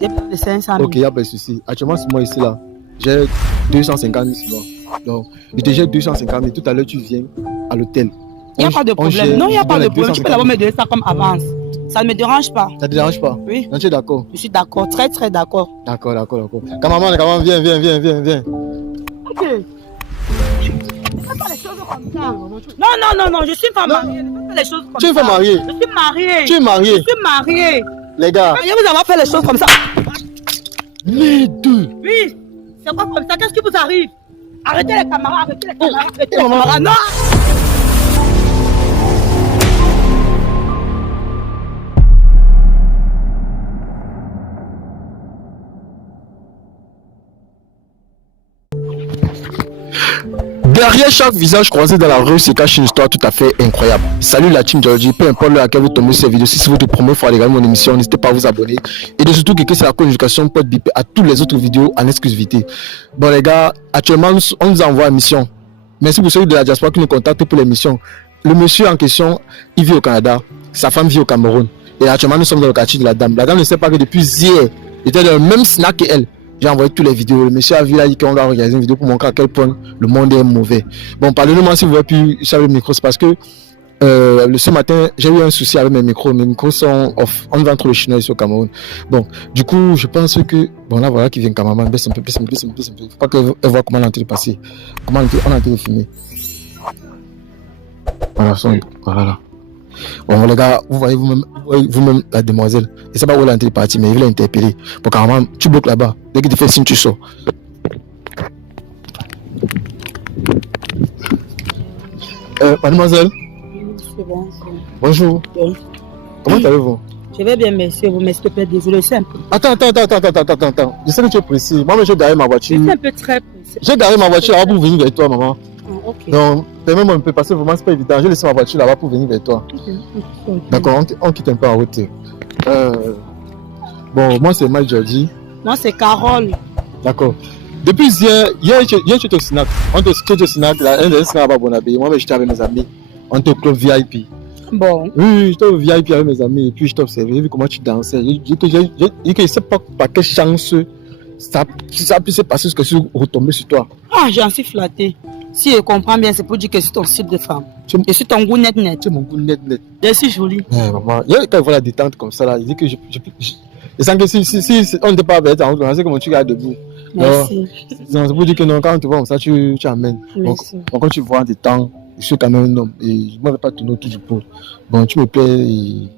J'ai besoin de 500 000. Ok, il n'y a pas de souci. Actuellement, c'est moi ici là. J'ai 250 000 sur moi. Donc, je te jette 250 000. Tout à l'heure, tu viens à l'hôtel. Il n'y a pas de problème. Non, il n'y a pas de problème. Tu peux d'abord me donner ça comme avance. Ça ne me dérange pas. Ça ne te dérange pas? Oui. Non, tu es d'accord? Je suis d'accord, très très d'accord. D'accord. Cameraman, viens. Ok. Ne fais pas les choses comme ça. Non, je suis une femme mariée. Ne fais pas les choses comme ça. Tu es une femme mariée? Je suis mariée. Tu es mariée? Je suis mariée. Les gars. Voyez vous avoir fait les choses comme ça. Les deux. Oui. C'est quoi comme ça? Qu'est-ce qui vous arrive? Arrêtez les caméras, arrêtez les caméras. Non! Derrière chaque visage croisé dans la rue se cache une histoire tout à fait incroyable. Salut la team Georgie, peu importe à laquelle vous tombez cette vidéo, si c'est votre première fois à regarder mon émission, n'hésitez pas à vous abonner. Et de surtout cliquer sur la conjugation pour être bipé à toutes les autres vidéos en exclusivité. Bon les gars, actuellement on nous envoie une mission. Merci pour ceux de la diaspora qui nous contactent pour l'émission. Le monsieur en question, il vit au Canada, sa femme vit au Cameroun. Et actuellement nous sommes dans le quartier de la dame. La dame ne sait pas que depuis hier, il était dans le même snack qu'elle. J'ai envoyé toutes les vidéos. Le monsieur a vu là qu'on va regarder une vidéo pour montrer à quel point le monde est mauvais. Bon, parlez-moi si vous voulez plus sur le micro. C'est parce que ce matin, j'ai eu un souci avec mes micros. Mes micros sont off. On vend trop le chinois ici au Cameroun. Bon, du coup, je pense que... Bon, là, voilà qui vient cameraman. Baisse un peu. Faut pas qu'elle voit comment on est en train de passer. Comment on est en train de filmer. Voilà. Bon les gars, vous voyez vous-même la demoiselle. Et c'est pas où elle est en train de partir, mais il veut l'interpeller. Bon carrément, tu bloques là-bas. Dès que tu fais signe, tu sors. Mademoiselle. C'est bon. Bonjour. Bon. Comment allez-vous? Je vais bien, merci. Vous m'excusez peut-être, désolé, c'est un peu. Attends. Je sais que tu es précis. Moi, j'ai garé ma voiture. C'est un peu très précis. J'ai garé ma voiture là-bas pour venir vers toi, maman. Okay. Donc, permets-moi un peu, parce que vraiment, c'est pas évident. J'ai laissé ma voiture là-bas pour venir vers toi. Okay. D'accord, on quitte un peu en route. Bon, moi, c'est Mike Georgie. Moi, c'est Carole. D'accord. Depuis hier, tu étais au Sinac. On te au Sinac, là, un Sinac à Bonabé. Moi, j'étais avec mes amis. On était au club VIP. Bon. Oui, j'étais au VIP avec mes amis. Et puis, je t'ai observé. J'ai vu comment tu dansais. J'ai dit que je ne sais pas par quelle chance ça a pu se passer, ce que je suis retombé sur toi. Ah, j'en suis flatté. Si je comprends bien, c'est pour dire que c'est ton style de femme. Je suis ton goût net. C'est mon goût net. Je suis jolie. Ouais, maman. Quand il voit la détente comme ça, là, il dit que je sens que si on n'était pas avec en route, on sait comment tu gardes debout. Merci. C'est pour dire que non, quand tu vois comme ça, tu amènes. Merci. Donc, quand tu vois des temps, je suis quand même un homme. Et je ne m'avais pas tourné autour du pot. Bon, tu me plais et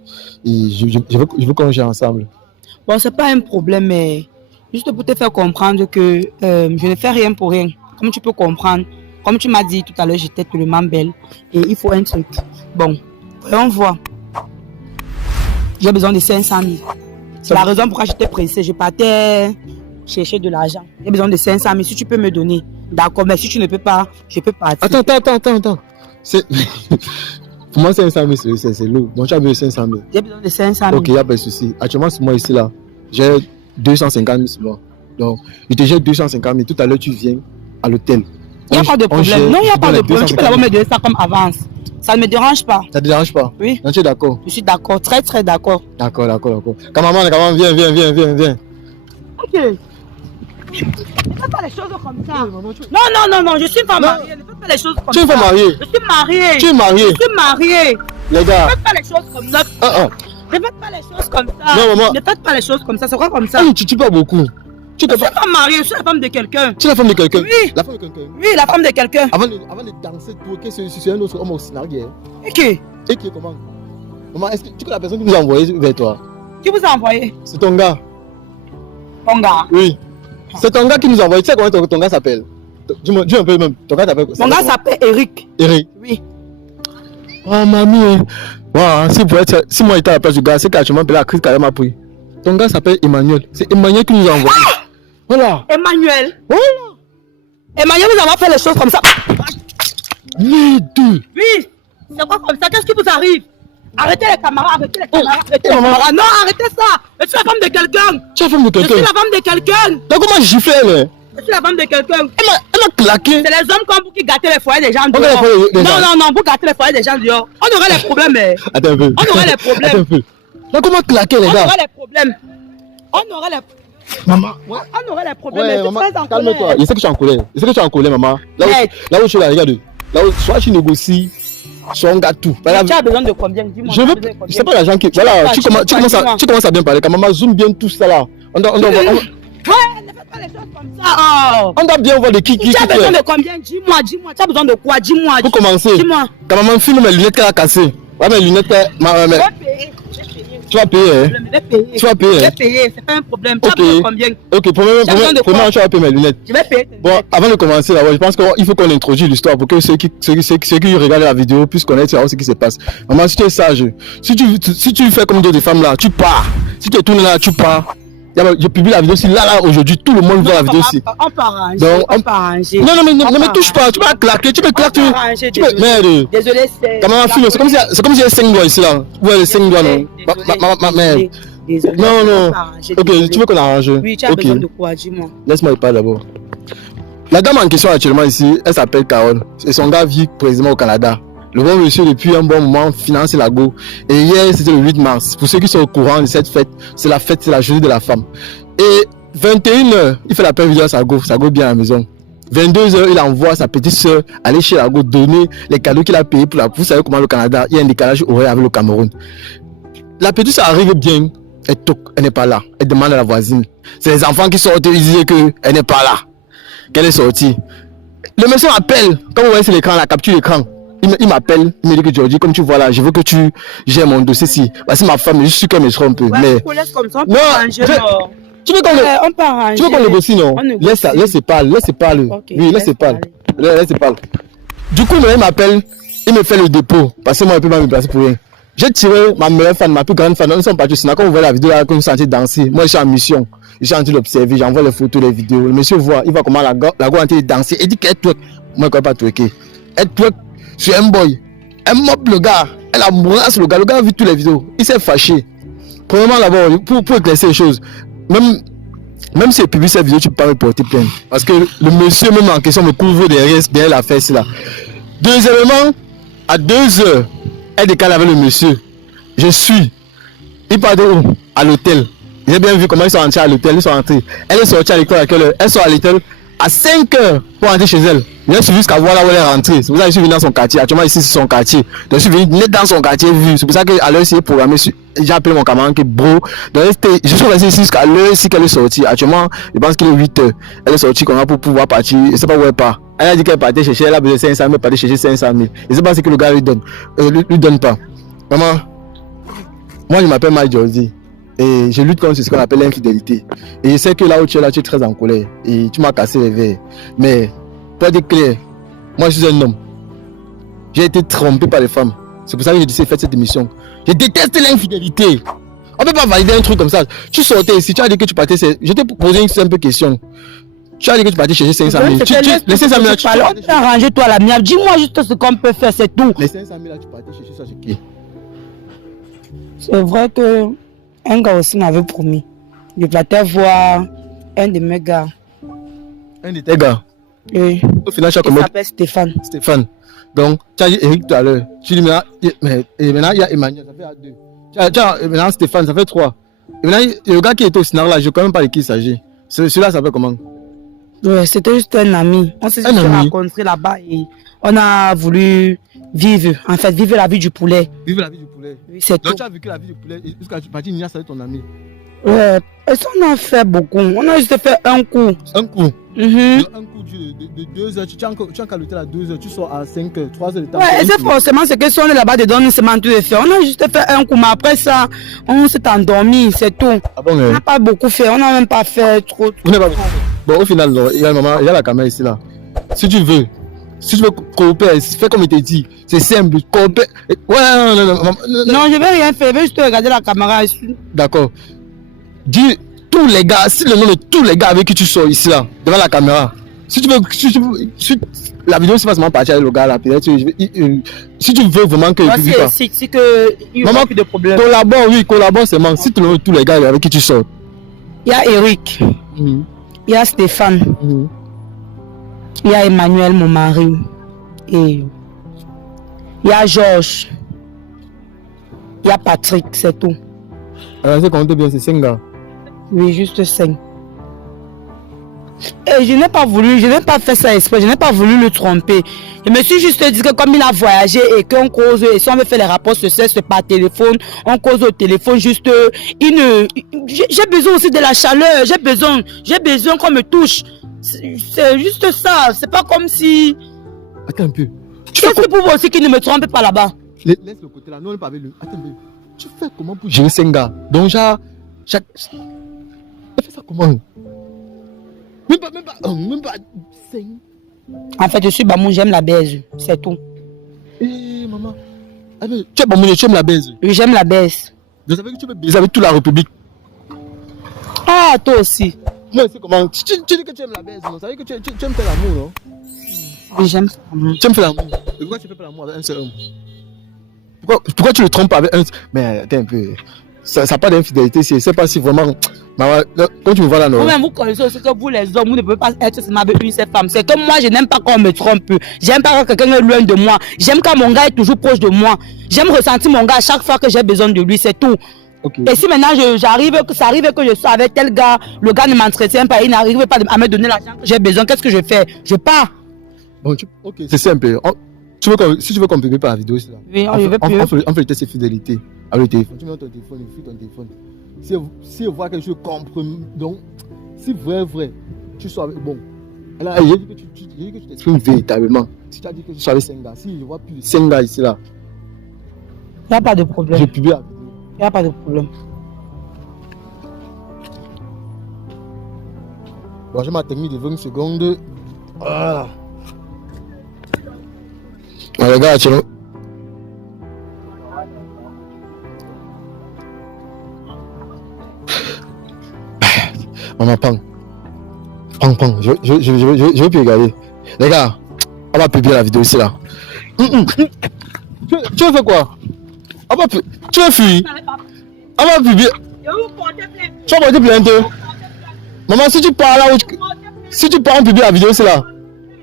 je veux qu'on gère ensemble. Bon, c'est pas un problème, mais juste pour te faire comprendre que je ne fais rien pour rien. Comme tu peux comprendre. Comme tu m'as dit tout à l'heure, j'étais tellement belle. Et il faut un truc. Bon, on voit. J'ai besoin de 500 000. C'est la raison pourquoi j'étais pressée. Je partais chercher de l'argent. J'ai besoin de 500 000. Si tu peux me donner. D'accord, mais si tu ne peux pas, je peux partir. Attends. Pour moi, 500 000, c'est lourd. Donc, tu as besoin de 500 000. J'ai besoin de 500 000. Ok, il n'y a pas de souci. Actuellement, c'est moi ici, là. J'ai 250 000 sur moi. Donc, je te jette 250 000. Tout à l'heure, tu viens à l'hôtel. Il n'y a pas de problème. Non, il n'y a pas de problème. Tu peux d'abord me donner ça comme avance. Ça ne me dérange pas. Ça ne te dérange pas? Oui. Non, tu es d'accord? Je suis d'accord, très très d'accord. D'accord. Cameraman, viens. Ok. Ne fais pas les choses comme ça. Non, je suis une femme mariée. Ne fais pas les choses comme ça. Tu es une femme mariée? Je suis mariée. Tu es mariée? Je suis mariée. Les gars. Ne faites pas les choses comme ça. Ne faites pas les choses comme ça. Non, maman. Ne faites pas les choses comme ça. C'est quoi comme ça? Tu parles beaucoup. Je suis pas mariée, je suis la femme de quelqu'un. Tu es la femme de quelqu'un? Oui. La femme de quelqu'un? Oui, la femme de quelqu'un. Avant de danser, sur un autre homme au scénario. Et qui comment? Maman, est-ce que tu connais la personne qui nous a envoyé vers toi? Qui vous a envoyé? C'est ton gars. Ton gars? Oui. C'est ton gars qui nous a envoyé. Tu sais comment ton gars s'appelle? Dis-moi un peu même. Ton gars s'appelle quoi? Mon gars s'appelle Eric. Eric? Oui. Oh, mamie. Wow, si moi j'étais à la place du gars, c'est qu'actuellement, la crise carrément a pris. Ton gars s'appelle Emmanuel. C'est Emmanuel qui nous a envoyé. Voilà. Emmanuel. Voilà. Emmanuel, vous avez fait les choses comme ça. Les deux. Oui. C'est quoi comme ça? Qu'est-ce qui vous arrive? Arrêtez les caméras, arrêtez les caméras. Non, arrêtez ça. Je suis la femme de quelqu'un. Tu es la femme de quelqu'un? Je suis la femme de quelqu'un. Donc comment gifler elle? Je suis la femme de quelqu'un. Elle m'a claqué. C'est les hommes comme vous qui gâtez les foyers des gens dehors. Non, vous gâtez les foyers des gens dehors. On aurait les problèmes. Attends un peu. On aurait les problèmes. Attends un peu. Donc comment claquer les gars? On aurait les problèmes. On aura les... Maman, On aurait les problèmes. ouais, mais maman, tu es en calme-toi. colère. Je sais que tu es en colère. Je sais que tu es en colère, maman. Là où tu es là, regarde. Là où soit tu négocies, soit on gâte tout. Mais tu as besoin de combien? Dis-moi. Je veux. C'est pas l'argent qui. Voilà, tu commences à bien parler. Quand maman zoome bien tout ça là. On doit voir. Ouais, ne fais pas les choses comme ça. Oh. On doit bien voir de qui Tu as besoin de combien? Dis-moi. Tu as besoin de quoi? Dis-moi. Pour commencer. Dis-moi. Quand maman filme mes lunettes qu'elle a cassées. Ouais, mes lunettes qu'elle. Tu vas payer, hein? Tu vas payer. Je vais payer, c'est pas un problème. Tu as besoin de combien? Ok, pour moi, tu vas payer mes lunettes. Je vais payer. Bon, avant de commencer, là, je pense qu'il faut qu'on introduise l'histoire pour que ceux qui regardent la vidéo puissent connaître ce qui se passe. Maman, si tu es sage, si tu fais comme d'autres femmes là, tu pars. Si tu tournes là, tu pars. Je publie la vidéo aussi. Là, aujourd'hui, tout le monde voit la vidéo aussi. On peut arranger. On peut arranger. Non, ne me touche pas. Tu vas claquer. Tu me claques. Merde. Désolé, c'est. Quand maman filme, c'est comme si il y a 5 doigts ici là. Ouais, les 5 doigts, non. Ma mère. Désolé. Non. Ok, tu veux qu'on arrange? Oui, tu as besoin de quoi? Dis-moi. Laisse-moi y parler d'abord. La dame en question actuellement ici, elle s'appelle Carole. Et son gars vit précisément au Canada. Le bon monsieur, depuis un bon moment, finance la go. Et hier, c'était le 8 mars. Pour ceux qui sont au courant de cette fête, c'est la journée de la femme. Et 21h, il fait la première vidéo à sa go bien à la maison. 22h, il envoie sa petite soeur aller chez la go donner les cadeaux qu'il a payés pour la. Vous savez comment le Canada, il y a un décalage horaire avec le Cameroun. La petite soeur arrive bien, elle n'est pas là. Elle demande à la voisine. C'est les enfants qui sortent, ils disent qu'elle n'est pas là. Qu'elle est sortie. Le monsieur m'appelle, comme vous voyez sur l'écran, la capture l'écran. Il m'appelle, il me dit que Georgie, comme tu vois là, je veux que tu gères mon dossier ici. Voici ma femme, je suis qu'elle me trompe. Ouais, mais comme ça, non, tu veux qu'on négocie, non? Laisse parler. Okay, oui, laisse parler. Du coup, il m'appelle, il me fait le dépôt, parce que moi, je ne peux pas me placer pour rien. J'ai tiré ma meilleure fan, ma plus grande fan. Nous sommes partis au cinéma. Quand vous voyez la vidéo là, quand vous sentez danser, moi je suis en mission. Je suis en train d'observer, j'envoie les photos, les vidéos. Le monsieur voit, il voit comment la go est en train de danser. Il dit qu'elle twerk. Moi je ne peux pas twerker. Elle twerk sur un boy. Elle moque le gars. Elle embrasse le gars. Le gars a vu toutes les vidéos. Il s'est fâché. Premièrement, d'abord, pour éclaircir les choses, même si elle publie cette vidéo, tu peux pas me porter plainte. Parce que le monsieur, même en question, me couvre derrière la fesse là. Deuxièmement, à 2h, elle décale avec le monsieur. Je suis. Il part de où? À l'hôtel. J'ai bien vu comment ils sont entrés à l'hôtel. Ils sont entrés. Elle est sortie à l'école à quelle heure? Elle sort à l'hôtel à 5h pour rentrer chez elle. Je suis jusqu'à voir là où elle est rentrée. C'est pour ça que je suis venu dans son quartier. Actuellement, ici, c'est son quartier. Donc, je suis venu net dans son quartier vu. C'est pour ça qu'à l'heure, c'est programmé. J'ai appelé mon camarade qui est bro. Donc, je suis resté ici jusqu'à l'heure qu'elle est sortie. Actuellement, je pense qu'il est 8h. Elle est sortie comme ça pour pouvoir partir. Je ne sais pas où elle part. Elle a dit qu'elle partait chercher. Elle a besoin de 500 000. Elle partait chercher 500 000. Je ne sais pas ce que le gars lui donne. Lui donne pas. Maman, moi, je m'appelle Mike Jordi. Et je lutte contre ce qu'on appelle l'infidélité. Et je sais que là où tu es là, tu es très en colère. Et tu m'as cassé les verres. Mais, pour être clair, moi je suis un homme. J'ai été trompé par les femmes. C'est pour ça que j'ai décidé de faire cette émission. Je déteste l'infidélité. On ne peut pas valider un truc comme ça. Tu sortais ici, tu as dit que tu partais. Je t'ai posé une simple question. Tu as dit que tu partais chercher 500 000. Les 500 000 là, tu peux arranger toi la mienne. Dis-moi juste ce qu'on peut faire, c'est tout. Les 500 000 là, tu partais chercher ça, c'est qui? C'est vrai que un gars aussi m'avait promis. Je partais voir un de mes gars. Un de tes gars? Oui. Au final, il s'appelle Stéphane. Stéphane. Donc, tu as dit Eric tout à l'heure. Tu dis maintenant, il y a Emmanuel, ça fait à 2. Tu as maintenant Stéphane, ça fait 3. Et maintenant, le gars qui était au Sinar là, je ne sais quand même pas de qui il s'agit. Celui-là s'appelle comment? Ouais, c'était juste un ami. On s'est rencontrés là-bas et on a voulu vivre la vie du poulet. Vivre la vie du poulet. Oui, c'est tout. Donc tu as vécu la vie du poulet jusqu'à tu partis Nias avec ton ami. Ouais, et ça on a fait beaucoup. On a juste fait un coup. Un coup? Un coup de 2 heures, tu es encore à l'hôtel à 2 heures, tu sors à 5 heures, 3 heures de temps. Ouais, et c'est forcément ce que si on est là-bas dedans, nous seulement tout est fait. On a juste fait un coup, mais après ça, on s'est endormi, c'est tout. Ah bon, on n'a pas beaucoup fait, on n'a même pas fait trop. Bon, au final, il y a la caméra ici là. Si tu veux coopérer, fais comme il te dit. C'est simple, coopérer. Ouais, non, je vais rien faire, je vais juste regarder la caméra ici. D'accord. Dis tous les gars, si le nom de tous les gars avec qui tu sors ici là, devant la caméra. Si tu veux, la vidéo c'est pas seulement partir avec le gars là, peut-être. Si tu veux vraiment que. Si que il y a plus de problème. Collabore seulement. Si tu le nom de tous les gars avec qui tu sors. Il y a Eric. Il y a Stéphane. Il y a Emmanuel, mon mari. Et il y a Georges. Il y a Patrick, c'est tout. Alors, c'est compte bien, c'est 5 gars. Oui, juste 5. Et je n'ai pas fait ça exprès, je n'ai pas voulu le tromper. Je me suis juste dit que comme il a voyagé et qu'on cause, et si on veut faire les rapports sociaux par téléphone, on cause au téléphone juste, j'ai besoin aussi de la chaleur, j'ai besoin qu'on me touche. C'est juste ça, c'est pas comme si... Attends un peu. Qu'est-ce que pour vous aussi qu'il ne me trompe pas là-bas? Laisse le côté là, non, on n'est pas avec lui. Attends un peu. Tu fais comment pour gérer 5 gars? Donc genre, chaque... Tu fais ça comment? Même pas 5. En fait, je suis Bamou, j'aime la baise, c'est tout. Eh maman. Ah, mais, tu es Bamou, tu aimes la baise? Oui, j'aime la baise. Donc ça veut dire que tu veux baiser avec toute la République. Ah, toi aussi. Non, c'est comment? Tu dis que tu aimes la baise, non? Ça veut dire que tu aimes faire l'amour, non? Oui, j'aime ça. Tu aimes faire l'amour. Et pourquoi tu fais pas l'amour avec un seul homme? Pourquoi tu le trompes avec un... Mais attends un peu. Ça n'a pas d'infidélité, je ne sais pas si vraiment... Quand tu me vois là, non? Vous-même, vous connaissez aussi que vous les hommes, vous ne pouvez pas être seulement avec une seule femme. C'est que moi, je n'aime pas qu'on me trompe. J'aime pas quand quelqu'un est loin de moi. J'aime quand mon gars est toujours proche de moi. J'aime ressentir mon gars à chaque fois que j'ai besoin de lui, c'est tout. Okay. Et si maintenant ça arrive que je sois avec tel gars, le gars ne m'entretient pas, il n'arrive pas à me donner l'argent que j'ai besoin, qu'est-ce que je fais? Je pars. Bon, ok, c'est simple. Si tu veux qu'on publie par la vidéo, c'est là. Oui, on fait le test de fidélité avec le téléphone. Tu mets ton téléphone, il fuit ton téléphone. Si on voit quelque chose compromis, donc, si vrai, tu sois avec. Bon, alors, il dit que tu t'exprimes véritablement. Si tu as dit que tu sois avec 5 gars, si je vois plus de 5 gars ici là, il n'y a pas de problème. je publie la vidéo. Il n'y a pas de problème. Bon, j'ai ma technique de 20 secondes. Voilà. Les gars, tu vois. Maman, pang. Je vais plus regarder. Les gars, on va publier la vidéo ici là. Tu veux faire quoi? Tu veux fuir? On va publier. Tu vas porter plainte. Maman, si tu pars là, si tu pars, on publie la vidéo ici là.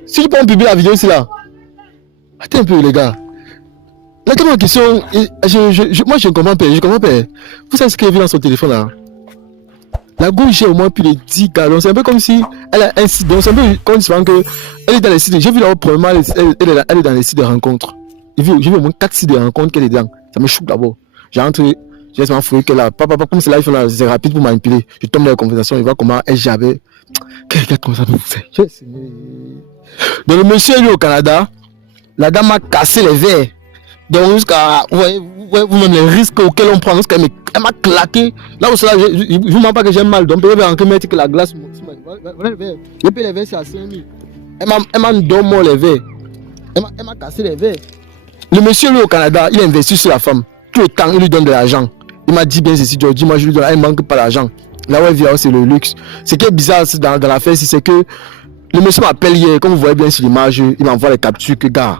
Si tu pars, on publie la vidéo ici là. Attends un peu, les gars. La question, moi je comprends pas. Vous savez ce qu'elle vit dans son téléphone là? La gauche, j'ai au moins plus de 10 gars. C'est un peu comme si elle a un site. Donc c'est un peu comme si elle est dans les sites. J'ai vu là, premièrement, elle est dans les sites de rencontres. J'ai vu au moins 4 sites de rencontres qu'elle est dedans. Ça me choque d'abord. J'ai rentré, j'ai laissé m'enfouir qu'elle a. Papa, comme c'est là, c'est rapide pour manipuler. Je tombe dans la conversation, il voit comment elle j'avais. Quel gars comme ça peut vous faire? Donc le monsieur lui au Canada, la dame a cassé les verres. Donc jusqu'à vous-même les risques auxquels on prend, jusqu'à elle m'a claqué. Là où cela, je ne vous mens pas que j'ai mal. Donc peut-être encore mettre que la glace. Voilà le verre. Et puis les verres c'est à 5000. Elle m'a donné les verres. Elle m'a cassé les verres. Le monsieur lui au Canada, il investit sur la femme. Tout le temps, il lui donne de l'argent. Il m'a dit bien ceci, dis moi je lui donne, elle ne manque pas d'argent. Là où elle vient, c'est le luxe. Ce qui est bizarre dans l'affaire, c'est que le monsieur m'appelle hier, comme vous voyez bien sur l'image, il m'envoie les captures que gars.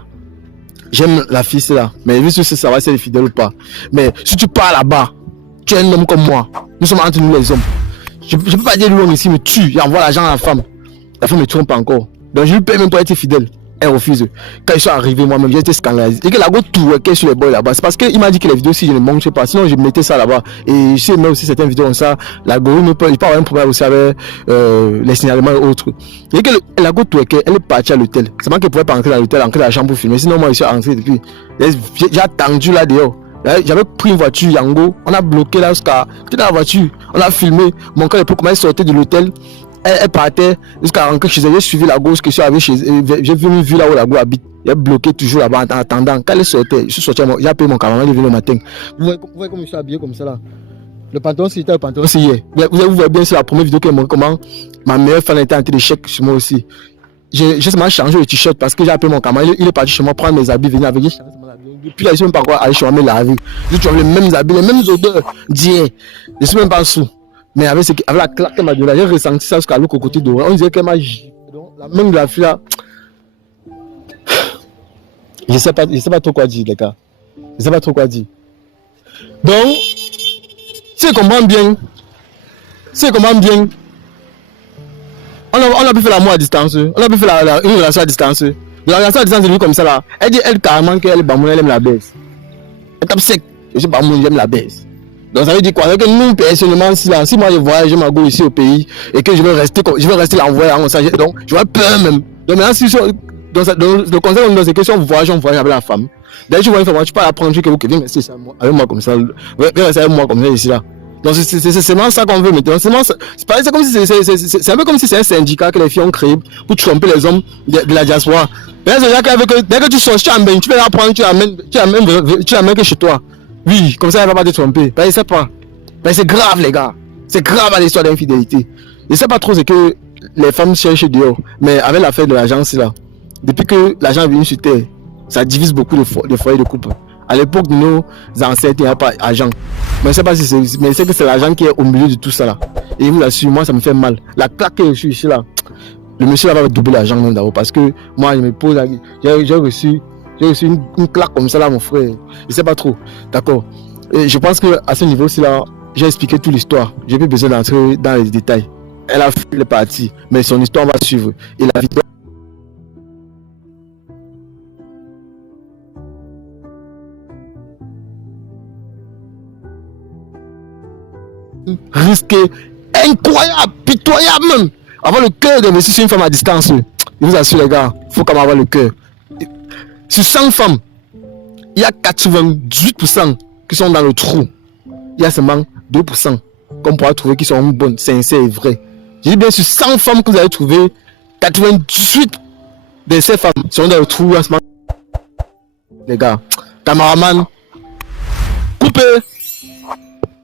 J'aime la fille, c'est là. Mais vu que ça va, si elle est fidèle ou pas. Mais si tu pars là-bas, tu es un homme comme moi. Nous sommes entre nous les hommes. Je ne peux pas dire l'homme ici me tue. Il envoie l'argent à la femme. La femme me trompe encore. Donc je lui paye même pour être fidèle. Elle refuse. Quand ils sont arrivés, moi-même, j'ai été scandalisé. Et que la go tout qu'elle sur les boys là-bas. C'est parce qu'il m'a dit que les vidéos, si je ne montre pas, sinon je mettais ça là-bas. Et je sais même aussi certaines vidéos comme ça, l'algorithme peut avoir un problème aussi avec les signalements et autres. Et que la go tout elle est partie à l'hôtel. C'est moi qui ne pouvais pas entrer dans l'hôtel, entrer dans la chambre pour filmer. Sinon, moi, je suis entré depuis. J'ai attendu là dehors. J'avais pris une voiture Yango. On a bloqué là jusqu'à. J'étais dans la voiture. On a filmé. Mon corps, comment elle sortait de l'hôtel. Elle partait jusqu'à rentrer chez elle. J'ai suivi la gauche que je suis arrivé chez elle. J'ai vu là où la go habite. Elle est bloquée toujours là-bas en attendant. Quand elle sortait, je suis sorti, j'ai appelé mon camarade, il est venu le matin. Vous voyez comme je suis habillé comme ça là. Le pantalon c'était le pantalon c'est hier. Vous voyez bien sur la première vidéo qu'elle montre comment ma meilleure femme était en train de chèque sur moi aussi. J'ai seulement changé le t-shirt parce que j'ai appelé mon camarade. Il est parti chez moi prendre mes habits, venir avec. Depuis là, je ne sais même pas quoi aller chez moi me laver. Je trouve les mêmes habits, les mêmes odeurs d'hier. Je ne suis même pas sous. Mais avec la claque qu'elle m'a donnée, j'ai ressenti ça jusqu'à l'autre côté de moi. On dirait qu'elle m'a giflé. La main de la fille là. Je ne sais pas trop quoi dire, les gars. Je ne sais pas trop quoi dire. Donc, si je comprends bien, on a pu faire l'amour à distance. On a pu faire une relation à distance. La relation à distance, c'est lui comme ça là. Elle dit elle carrément qu'elle est bamoune, elle aime la baisse. Elle tape sec. Je suis bamoune, j'aime la baisse. Donc ça veut dire quoi? Que nous, personnellement, si moi je voyage ma go ici au pays et que je vais rester l'envoyer en ça, donc j'aurais peur même. Donc maintenant, si le conseil on nous donne, c'est que si on voyage avec la femme. D'ailleurs, tu vois une femme, tu peux apprendre que viens rester avec moi comme ça, viens rester avec moi comme ça ici là. Donc c'est vraiment ça qu'on veut maintenant. C'est comme si c'est un peu comme si c'est un syndicat que les filles ont créé pour tromper les hommes de la diaspora. Dès que tu sors, tu peux l'apprendre, tu l'amènes que chez toi. Oui, comme ça elle va pas te tromper. Ben, c'est pas. Ben, c'est grave les gars. C'est grave à l'histoire d'infidélité. Je sais pas trop ce que les femmes cherchent dehors, mais avec l'affaire de l'agence là, depuis que l'agent est venu sur terre, ça divise beaucoup de foyers de couple. À l'époque de nos ancêtres, il n'y a pas d'agent. Mais je ne sais pas si c'est, mais c'est que c'est l'agent qui est au milieu de tout ça là. Et je vous assure, moi ça me fait mal. La claque que je suis ici là, le monsieur là va doubler l'agent même d'abord parce que moi je me pose, j'ai reçu une claque comme ça là mon frère. Je ne sais pas trop. D'accord. Et je pense que à ce niveau-ci là, j'ai expliqué toute l'histoire. J'ai plus besoin d'entrer dans les détails. Elle a fait les parties, mais son histoire va suivre. Et la vidéo risqué, incroyable, pitoyable même. Avoir le cœur d'investir sur une femme à distance, je vous assure les gars, il faut quand même avoir le cœur. Sur 100 femmes, il y a 98% qui sont dans le trou. Il y a seulement 2% qu'on pourra trouver qui sont bonnes, sincères et vraies. Je dis bien sur 100 femmes que vous allez trouver, 98 de ces femmes sont dans le trou en ce moment. Les gars, cameraman, coupez.